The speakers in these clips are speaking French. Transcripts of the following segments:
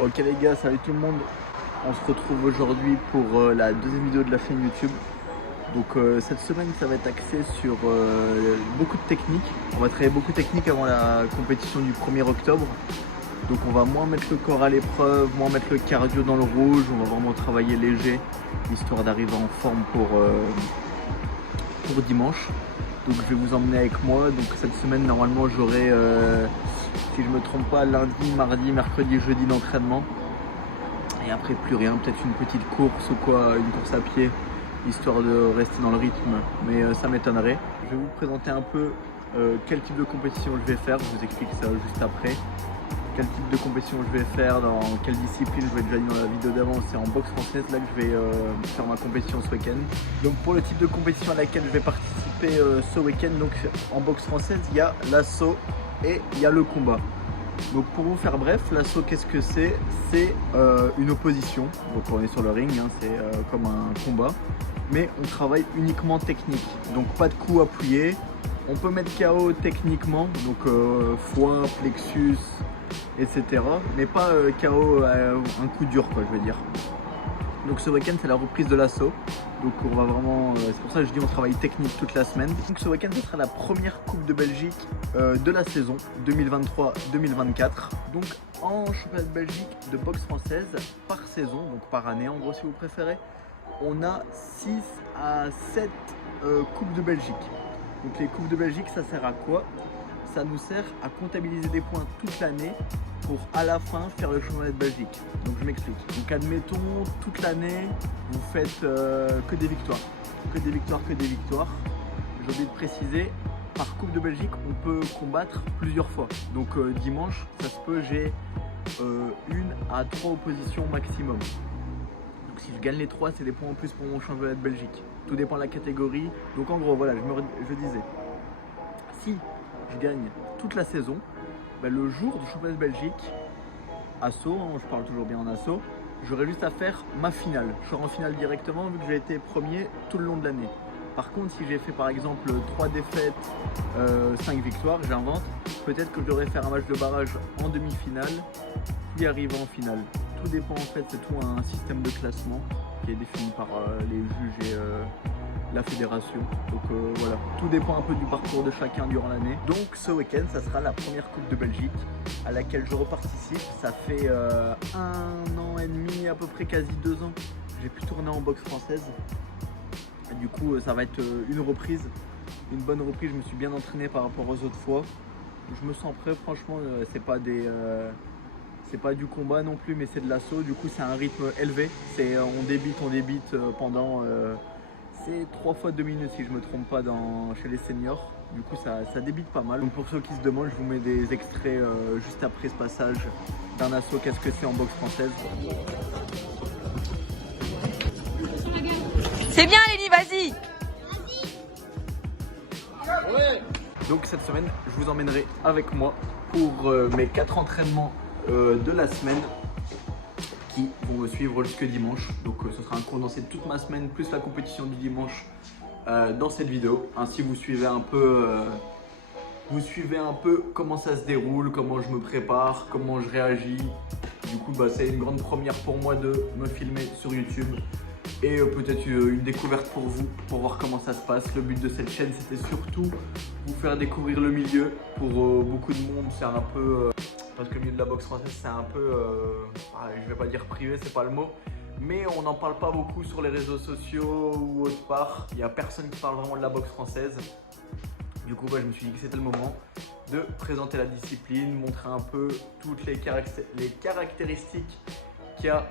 Ok les gars, salut tout le monde. On se retrouve aujourd'hui pour la deuxième vidéo de la chaîne YouTube. Donc cette semaine ça va être axé sur beaucoup de techniques. On va travailler beaucoup de techniques avant la compétition du 1er octobre. Donc on va moins mettre le corps à l'épreuve, moins mettre le cardio dans le rouge. On va vraiment travailler léger, histoire d'arriver en forme pour dimanche. Donc je vais vous emmener avec moi. Donc cette semaine normalement j'aurai, si je me trompe pas, lundi, mardi, mercredi, jeudi d'entraînement. Et après plus rien, peut-être une petite course ou quoi, une course à pied, histoire de rester dans le rythme, mais ça m'étonnerait. Je vais vous présenter un peu quel type de compétition je vais faire, je vous explique ça juste après. Quel type de compétition je vais faire, dans quelle discipline, je vais déjà dit dans la vidéo d'avant, c'est en boxe française là que je vais faire ma compétition ce week-end. Donc pour le type de compétition à laquelle je vais participer ce week-end, donc en boxe française, il y a l'assaut et il y a le combat. Donc pour vous faire bref, l'assaut qu'est-ce que c'est? C'est une opposition, donc on est sur le ring, hein, c'est comme un combat, mais on travaille uniquement technique, donc pas de coups appuyés. On peut mettre KO techniquement, donc foie, plexus, etc. Mais pas KO un coup dur quoi, je veux dire. Donc ce week-end c'est la reprise de l'assaut. Donc on va vraiment, c'est pour ça que je dis on travaille technique toute la semaine. Donc ce week-end ce sera la première Coupe de Belgique de la saison 2023-2024. Donc en championnat de Belgique de boxe française par saison, donc par année en gros si vous préférez, on a 6 à 7 Coupes de Belgique. Donc les Coupes de Belgique ça sert à quoi? Ça nous sert à comptabiliser des points toute l'année pour à la fin faire le championnat de Belgique. Donc je m'explique. Donc admettons toute l'année vous faites que des victoires. Que des victoires, que des victoires. J'ai oublié de préciser, par Coupe de Belgique on peut combattre plusieurs fois. Donc dimanche ça se peut j'ai 1 à 3 oppositions maximum. Donc si je gagne les 3 c'est des points en plus pour mon championnat de Belgique. Tout dépend de la catégorie. Donc en gros voilà je disais, si je gagne toute la saison, ben le jour du championnat de Belgique, assaut, hein, je parle toujours bien en assaut, j'aurai juste à faire ma finale. Je serai en finale directement vu que j'ai été premier tout le long de l'année. Par contre, si j'ai fait par exemple 3 défaites, 5 victoires, j'invente, peut-être que je devrais faire un match de barrage en demi-finale, puis arriver en finale. Tout dépend en fait, c'est tout un système de classement qui est défini par les juges et la fédération. Donc voilà, tout dépend un peu du parcours de chacun durant l'année. Donc ce week-end, ça sera la première Coupe de Belgique à laquelle je reparticipe. Ça fait 1 an et demi, à peu près quasi 2 ans, j'ai pu tourner en boxe française. Et du coup, ça va être une reprise, une bonne reprise. Je me suis bien entraîné par rapport aux autres fois. Je me sens prêt, franchement, c'est pas du combat non plus, mais c'est de l'assaut. Du coup, c'est un rythme élevé. On débite pendant c'est 3 fois 2 minutes si je me trompe pas chez les seniors. Du coup ça débite pas mal. Donc pour ceux qui se demandent, je vous mets des extraits juste après ce passage d'un assaut, qu'est-ce que c'est en boxe française. C'est bien Lenny, vas-y. Donc cette semaine je vous emmènerai avec moi pour mes 4 entraînements de la semaine qui vont me suivre jusque dimanche. Donc ce sera un condensé de toute ma semaine plus la compétition du dimanche dans cette vidéo. Ainsi vous suivez un peu comment ça se déroule, comment je me prépare, comment je réagis. Du coup c'est une grande première pour moi de me filmer sur YouTube et peut-être une découverte pour vous pour voir comment ça se passe. Le but de cette chaîne c'était surtout vous faire découvrir le milieu. Pour beaucoup de monde c'est un peu parce que le milieu de la boxe française c'est un peu, je vais pas dire privé, c'est pas le mot, mais on n'en parle pas beaucoup sur les réseaux sociaux ou autre part. Il n'y a personne qui parle vraiment de la boxe française. Du coup je me suis dit que c'était le moment de présenter la discipline, montrer un peu toutes les caractéristiques qu'il y a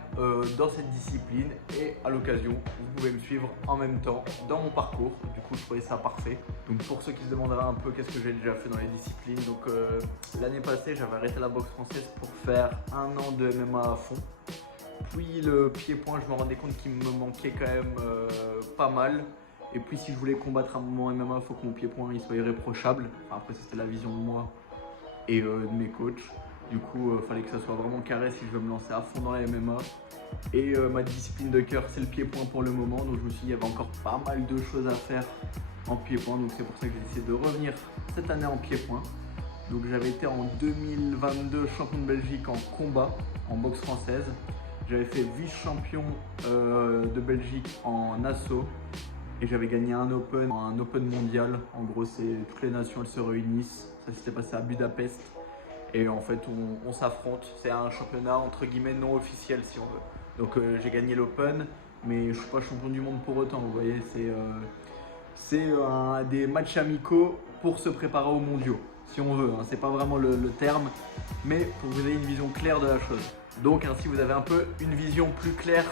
dans cette discipline, et à l'occasion vous pouvez me suivre en même temps dans mon parcours. Du coup je trouvais ça parfait. Donc pour ceux qui se demanderaient un peu qu'est-ce que j'ai déjà fait dans les disciplines, donc l'année passée j'avais arrêté la boxe française pour faire 1 an de MMA à fond. Puis le pied-point, je me rendais compte qu'il me manquait quand même pas mal. Et puis si je voulais combattre un moment MMA, il faut que mon pied-point il soit irréprochable. Enfin, après c'était la vision de moi et de mes coachs. Du coup, il fallait que ça soit vraiment carré si je veux me lancer à fond dans la MMA. Et ma discipline de cœur, c'est le pied-point pour le moment. Donc je me suis dit, il y avait encore pas mal de choses à faire en pied-point. Donc c'est pour ça que j'ai décidé de revenir cette année en pied-point. Donc j'avais été en 2022 champion de Belgique en combat, en boxe française. J'avais fait vice-champion de Belgique en assaut. Et j'avais gagné un open mondial. En gros, c'est toutes les nations elles se réunissent. Ça s'était passé à Budapest. Et en fait, on s'affronte. C'est un championnat entre guillemets non officiel si on veut. Donc j'ai gagné l'open, mais je ne suis pas champion du monde pour autant. Vous voyez, c'est des matchs amicaux pour se préparer aux mondiaux, si on veut. Hein. C'est pas vraiment le terme, mais pour que vous ayez une vision claire de la chose. Donc ainsi, vous avez un peu une vision plus claire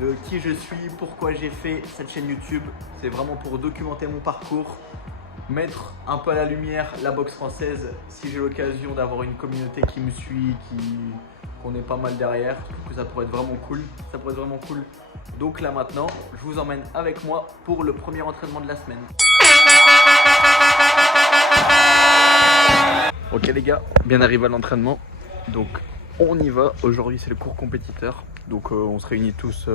de qui je suis, pourquoi j'ai fait cette chaîne YouTube. C'est vraiment pour documenter mon parcours, mettre un peu à la lumière la boxe française. Si j'ai l'occasion d'avoir une communauté qui me suit, qu'on est pas mal derrière, je trouve que ça pourrait être vraiment cool. Ça pourrait être vraiment cool. Donc là maintenant, je vous emmène avec moi pour le premier entraînement de la semaine. Ok les gars, bien arrivé à l'entraînement. Donc on y va. Aujourd'hui c'est le cours compétiteur. Donc on se réunit tous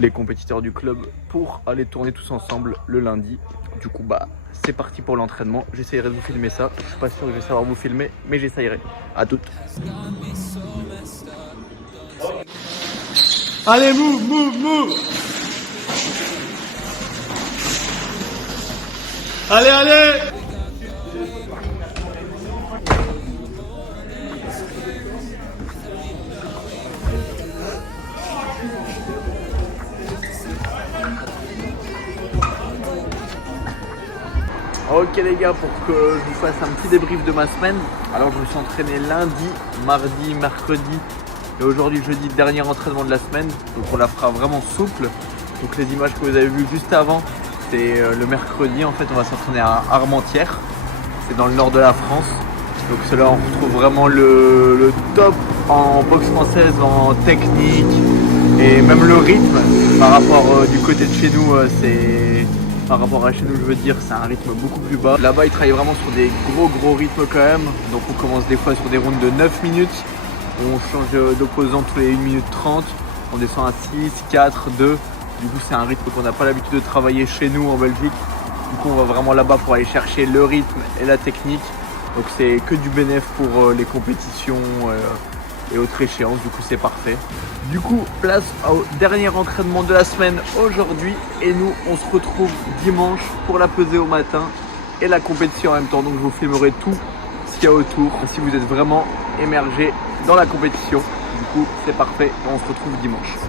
les compétiteurs du club pour aller tourner tous ensemble le lundi. Du coup bah c'est parti pour l'entraînement. J'essayerai de vous filmer ça. Je suis pas sûr que je vais savoir vous filmer, mais j'essayerai. À toutes. Allez, move. Allez. Ok les gars, pour que je vous fasse un petit débrief de ma semaine. Alors je me suis entraîné lundi, mardi, mercredi et aujourd'hui jeudi, dernier entraînement de la semaine. Donc on la fera vraiment souple. Donc les images que vous avez vues juste avant, c'est le mercredi. En fait on va s'entraîner à Armentières. C'est dans le nord de la France. Donc c'est là on retrouve vraiment le top en boxe française, en technique et même le rythme par rapport du côté de chez nous. Par rapport à chez nous, je veux dire, c'est un rythme beaucoup plus bas. Là-bas, ils travaillent vraiment sur des gros rythmes quand même. Donc on commence des fois sur des rounds de 9 minutes. On change d'opposant tous les 1 minute 30. On descend à 6, 4, 2. Du coup, c'est un rythme qu'on n'a pas l'habitude de travailler chez nous en Belgique. Du coup, on va vraiment là-bas pour aller chercher le rythme et la technique. Donc c'est que du bénéf pour les compétitions et autres échéances. Du coup, c'est parfait. Du coup, place au dernier entraînement de la semaine aujourd'hui. Et nous, on se retrouve dimanche pour la pesée au matin et la compétition en même temps. Donc je vous filmerai tout ce qu'il y a autour. Si vous êtes vraiment émergé dans la compétition, du coup, c'est parfait. On se retrouve dimanche.